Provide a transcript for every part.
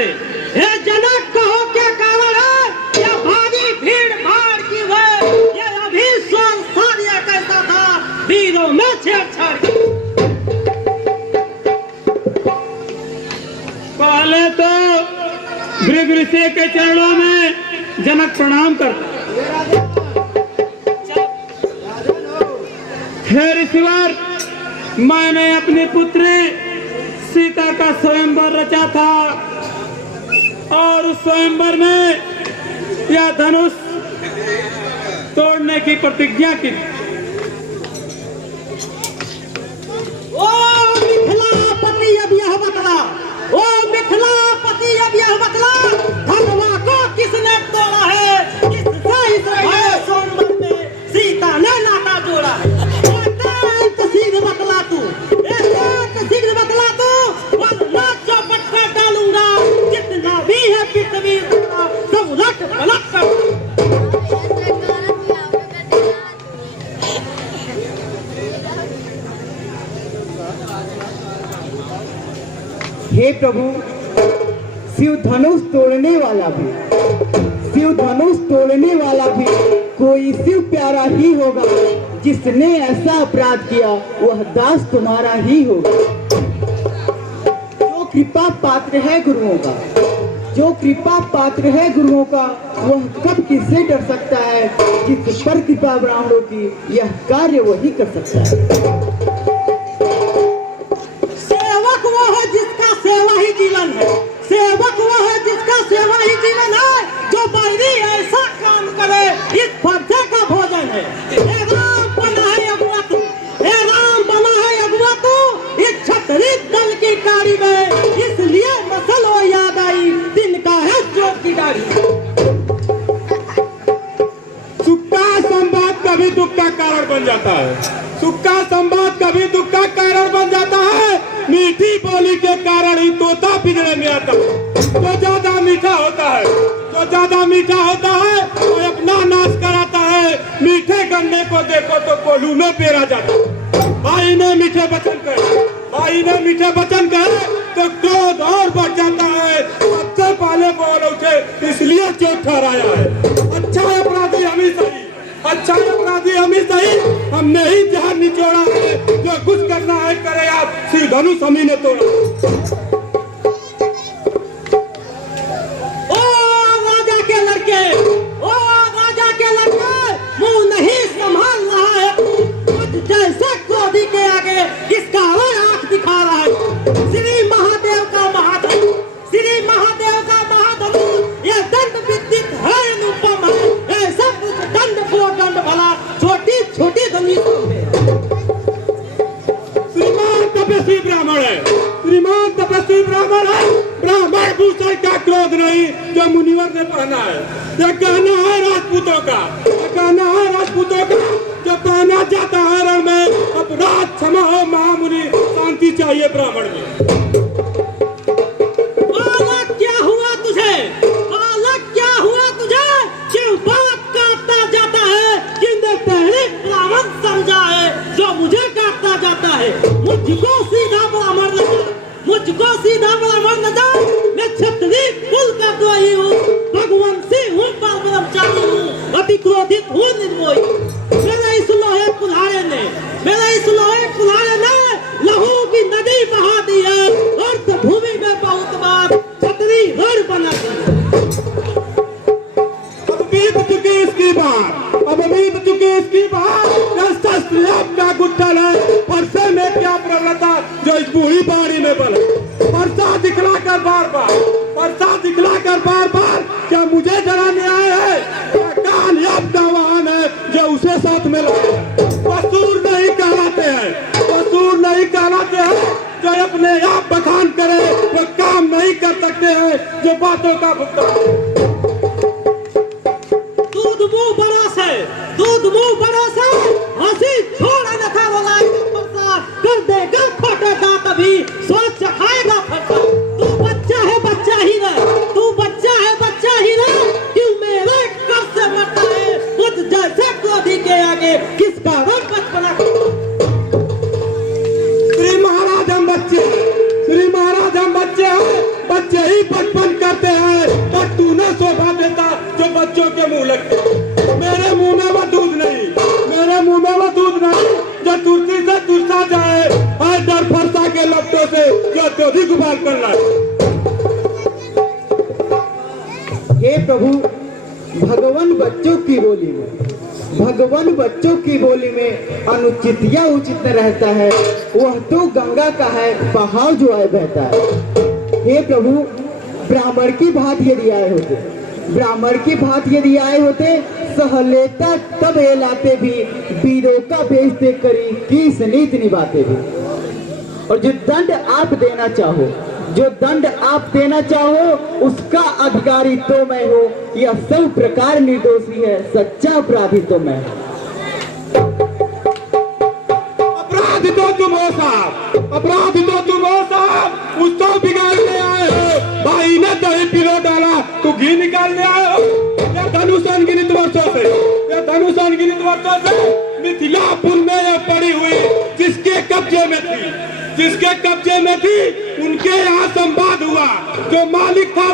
है। हे जनक, कहो क्या कारण है? यह भारी भीड़ भाड़ की है, ये अभी स्वास्थ्य कैसा था, वीरों में छेड़छाड़। पहले तो भृगु ऋषि के चरणों में जनक प्रणाम करता। हे ऋषिवर, मैंने अपनी पुत्री सीता का स्वयंवर रचा था और उस स्वयंवर में यह धनुष तोड़ने की प्रतिज्ञा की। ओ मिथिलापति, अब यह बतला, ओ मिथिलापति, अब यह बतला, धनवा को किसने तोड़ा है? किससे इस भरे स्वयंवर में सीता ने नाता जोड़ा है? शीघ्र बतला तू, शीघ्र बतला तू, वरना चौपट कर डालूंगा। जितना भी है पृथ्वी सब उलट पलट कर। हे प्रभु, शिव धनुष तोड़ने वाला भी, शिव धनुष तोड़ने वाला भी कोई शिव प्यारा ही होगा। जिसने ऐसा अपराध किया वह दास तुम्हारा ही होगा। जो कृपा पात्र है गुरुओं का, जो कृपा पात्र है गुरुओं का, वह कब किससे डर सकता है? जिस पर कृपा ब्राह्मणों की, यह कार्य वही कर सकता है। सेवक वो है जिसका सेवा ही जीवन है, सेवक वो है जिसका सेवा ही जीवन है, जो बैरी ऐसा काम करे इस फर्जे का भोजन है। हे राम बना है अगुआ तू, हे राम बना है अगुआ तू, इस छतरी दल की कारी में, इसलिए मसल वो याद आई, दिन का है जोत की डारी। सुख का संवाद कभी दुख का कारण बन जाता है, सुख का संवाद कभी दुख का कारण बन जाता है। मीठी बोली के कारण ही तोता पिंजरे में आता है। जो ज्यादा मीठा होता है, जो ज्यादा मीठा होता है वो अपना नाश कराता है। मीठे गन्ने को देखो तो कोल्हू में पेरा जाता है। भाई ने मीठे वचन कहे, भाई ने मीठे वचन कहे तो क्रोध और बढ़ जाता है। सबसे पहले बोल उठे, इसलिए चोट ठहराया है। अच्छा अपराधी हम ही सही, अच्छा अपराधी हम ही सही, हमने ही ध्यान निचोड़ा है। जो कुछ करना है करे आप, श्री धनुष हम ही ने तोड़ा। ओ राजा के लड़के, ओ राजा के लड़के, मुंह नहीं संभाल रहा है। कुछ जैसे क्रोधी के आगे किसका आंख दिखा रहा है। श्री महादेव का महाधनु, श्री महादेव का महाधनु, यह दंड विद्युत है, अनुपम है। ऐसा कुछ दंड को दंड भला, छोटी छोटी धनी श्रीमान तपस्वी ब्राह्मण है, श्रीमान तपस्वी ब्राह्मण है। ब्राह्मण भूषण का क्रोध नहीं जो मुनिवर ने पहना है। यह कहना है राजपूतों का, यह कहना है राजपूतों का, जो पहना जाता है रण में। अपराध क्षमा हो महामुनि, शांति चाहिए ब्राह्मण में। बालक क्या हुआ तुझे, बालक क्या हुआ तुझे? क्यों बात काटता जाता है? जिंदे पहले ब्राह्मण समझा है, जो मुझे काटता जाता है। मुझको सीधा ब्राह्मण न जा, मुझको सीधा ब्राह्मण न जा। मैं क्षत्रिय कुल का द्रोही हूँ, भगवान सिंह हूँ, पर ब्रह्मचारी हूँ, अति क्रोधित हूँ, निर्मोही। मेरे इस लोहे कुल्हाड़े ने, मेरे इस लोहे कुल्हाड़े ने लहू की नदी बहा दी है और भूमि में बहुत बार छतरी हर बना दी। अब बीत चुकी इसकी बात, अब बीत चुकी इसकी बात। शस्त्र आपका गुट्ठल है, परसे में क्या प्रबलता जो इस बूढ़ी बाड़ी में बने। परसा दिखलाकर बार बार, परसा दिखलाकर बार बार क्या मुझे डराने आए हैं? काल आपका वाहन है जो उसे साथ में लाए। वसूर नहीं कहलाते हैं, वसूर नहीं कहलाते हैं। जो अपने आप बखान करे वो काम नहीं कर सकते हैं जो बातों का भुगतान। दूध मुंह बड़ा से, दूध मुंह बड़ा से, हंसी छोड़ा न था वो लाए कर देगा फटे दांत अभी, सोच चखाएगा फटा। तू बच्चा है बच्चा ही रह, तू बच्चा है बच्चा ही रह, क्यों मेरे कर से मरता है? खुद जैसे क्रोधी के आगे किसका रंग बचपना। श्री महाराज हम बच्चे हैं, श्री महाराज हम बच्चे हैं, बच्चे ही बचपन के लफ्जों से जो अत्यधिक उबाल करना है। हे प्रभु, भगवान बच्चों की बोली में अनुचित या उचित न रहता है। वह तो गंगा का है बहाव जो आए बहता है। हे प्रभु, ब्राह्मण की भांति यदि आए होते सहलेता तब ये लाते भी, वीरों का भेज दे करी किस नीति निभाते भी। और जो दंड आप देना चाहो उसका अधिकारी तो मैं हूँ। यह सब प्रकार निर्दोषी है, सच्चा अपराधी तो मैं। अपराधी तो तुम हो साहब, उसको बिगाड़ने आए हो। भाई ने दही पिलो डाला, तू घी निकालने आए हो। ये धनुष अनगिनत वर्षों से मिथिलापुर में ये पड़ी हुई जिसके कब्जे में थी उनके यहाँ संवाद हुआ। जो मालिक था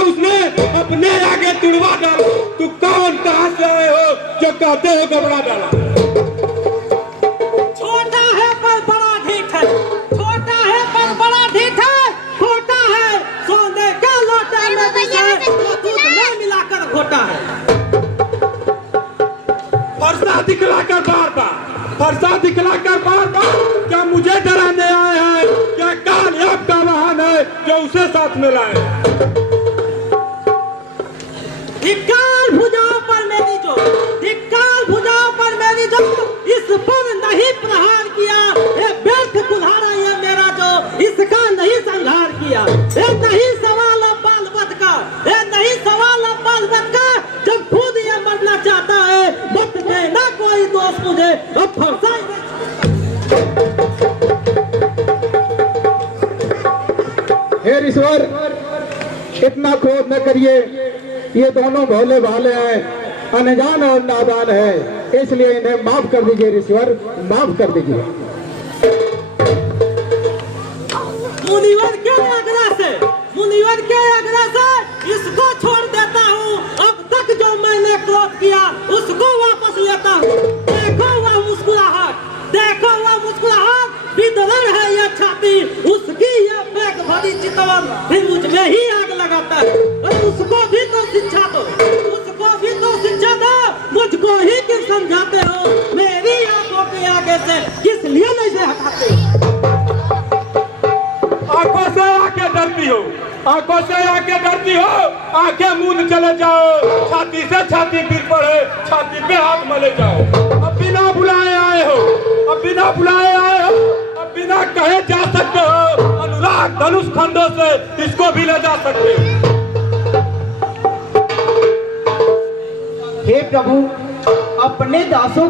उसने अपने आगे तुड़वा डाला। तू कौन, कहाँ से आए हो जो कहते हो घबरा डाला? छोटा है पर बड़ा ढीठ है, खोटा है सोने का लोटा में विषय, दूध में मिलाकर घोटा है। फरसा दिखलाकर बार बार क्या मुझे डराने आए हैं? क्या कामयाब का वाहन है जो उसे साथ में लाए? धिक्कार भुजाओं पर मेरी जो इस पर नहीं प्रहार किया। ये व्यर्थ कुल्हाड़ा ये मेरा जो इसका नहीं संहार किया। ये नहीं सवाल अब बाल बत का, जब खुद ये मरना चाहता है मत देना कोई दोस्त मुझे। अब फरसा हे ईश्वर, इतना क्रोध न करिए। ये दोनों भोले भाले हैं, अनजान और नादान है, इसलिए इन्हें माफ कर दीजिए ईश्वर, माफ कर दीजिए। मुनिवर के आग्रह से इसको छोड़ देता हूँ। अब तक जो मैंने क्रोध किया उसको वापस लेता हूँ। देखो वह मुस्कुराहट विदलन है ये छाती, उसकी ये बैग भरी चितवन फिर मुझ में ही आग लगाता है। उसको भी तो शिक्षा दो, मुझको ही क्यों समझाते हो? मेरी आंखों के आगे से किस लिए नहीं हटाते? आंखों से आके डरती हो, आंखें मूंद चले जाओ। छाती से छाती पीट पड़े, छाती पे हाथ मले जाओ। अब बिना बुलाए आए हो, अब बिना कहे जा सकते हो। अनुराग धनुष खंडों से इसको भी ले जा सकते हो। हे प्रभु, अपने दासों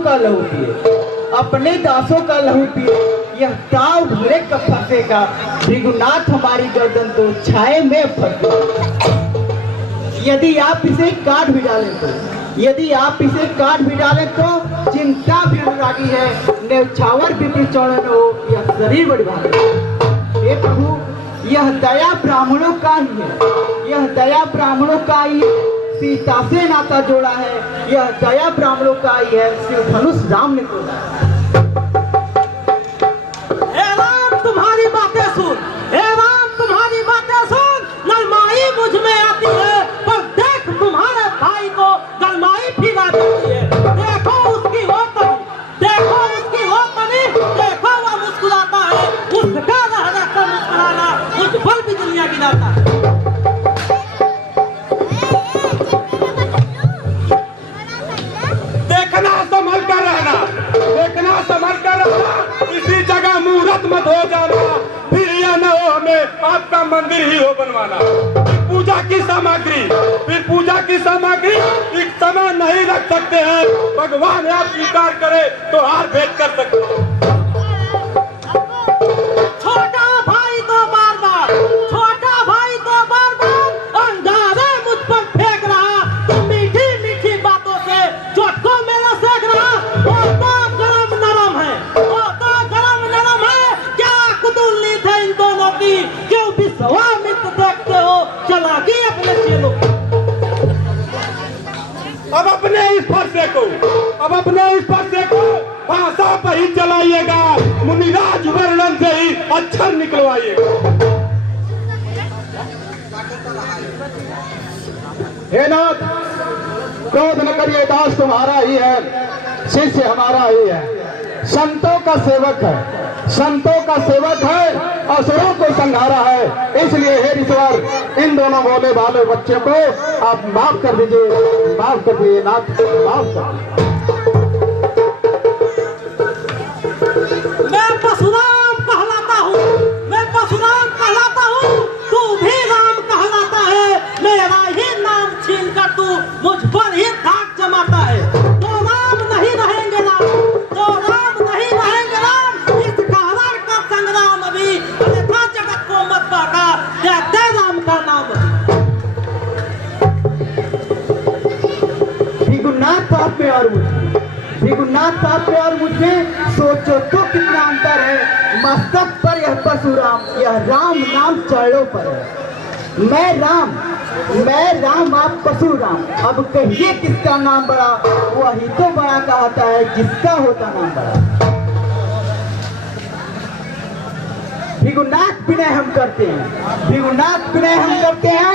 का लहू पिए, यह ताव भरे कब फंसेगा। भृगुनाथ हमारी गर्दन तो छाए में फंसे। यदि आप इसे काट भी डालें तो चिंता भी अनुरागी है। न्यौछावर विपरीत चौड़न हो, यह शरीर बड़ी भारी। हे प्रभु, यह दया ब्राह्मणों का ही सीता से नाता जोड़ा है। यह दया ब्राह्मणों का ही है, शिव धनुष राम ने तोड़ा। हे राम तुम्हारी बातें सुन, नरमाई मुझ में आती है, पर देख तुम्हारे भाई को गलमाई फिरा जाती है। देखो उसकी वो तनी, देखो वह मुस्कुराता है, उसका रहकर मुस्कुराना मुझ पर बिजलियां गिराता है। देखना संभल कर रहना, इसी जगह मुहूर्त मत हो जाना। फिर यह न हो हमें आपका मंदिर ही हो बनवाना। फिर पूजा की सामग्री एक समय नहीं रख सकते हैं। भगवान आप स्वीकार करे तो हार भेंट कर सकते हैं। छोटा भाई तो बार बार अंगारे मुझ पर फेंक रहा। तो मीठी मीठी बातों से चोटको मेरा सेक रहा। गरम नरम है, क्या कुतुल्ली थे इन दोनों की? क्यों विश्वामित्र देखते हो चलाकी अपने चेलों की? अब अपने इस फरसे को भाषा आप ही चलाइएगा, मुनिराज वर्णन से ही अक्षर निकलवाइएगा। हे नाथ, क्रोध न करिए, दास तुम्हारा ही है, शिष्य हमारा ही है, संतों का सेवक है, संतों का सेवक है, असुरों को संघारा है। इसलिए हे ईश्वर, इन दोनों भोले भाले बच्चे को आप माफ कर दीजिए, माफ कर दीजिए नाथ, माफ कर दीजिए। मैं परशुराम कहलाता हूँ, मैं परशुराम कहलाता हूँ, तू भी राम कहलाता है। मेरा ही नाम छीन कर तू मुझ पर ही दाग जमाता है। तो राम नहीं रहेंगे राम, तो राम नहीं रहेंगे राम। इस कारण का संग्राम अभी, अन्यथा जगत को मत बहका, कहते राम का नाम। भृगुनाथ साहब में और मुझे, भृगुनाथ साहब पे और मुझे सोचो तो कितना अंतर है। मस्तक पर यह परशुराम, यह राम नाम चरणों पर है। मैं राम आप परशुराम। अब कहिए किसका नाम बड़ा? वही तो बड़ा कहता है जिसका होता नाम बड़ा। भृगुनाथ विनय हम करते हैं, भृगुनाथ विनय हम करते हैं।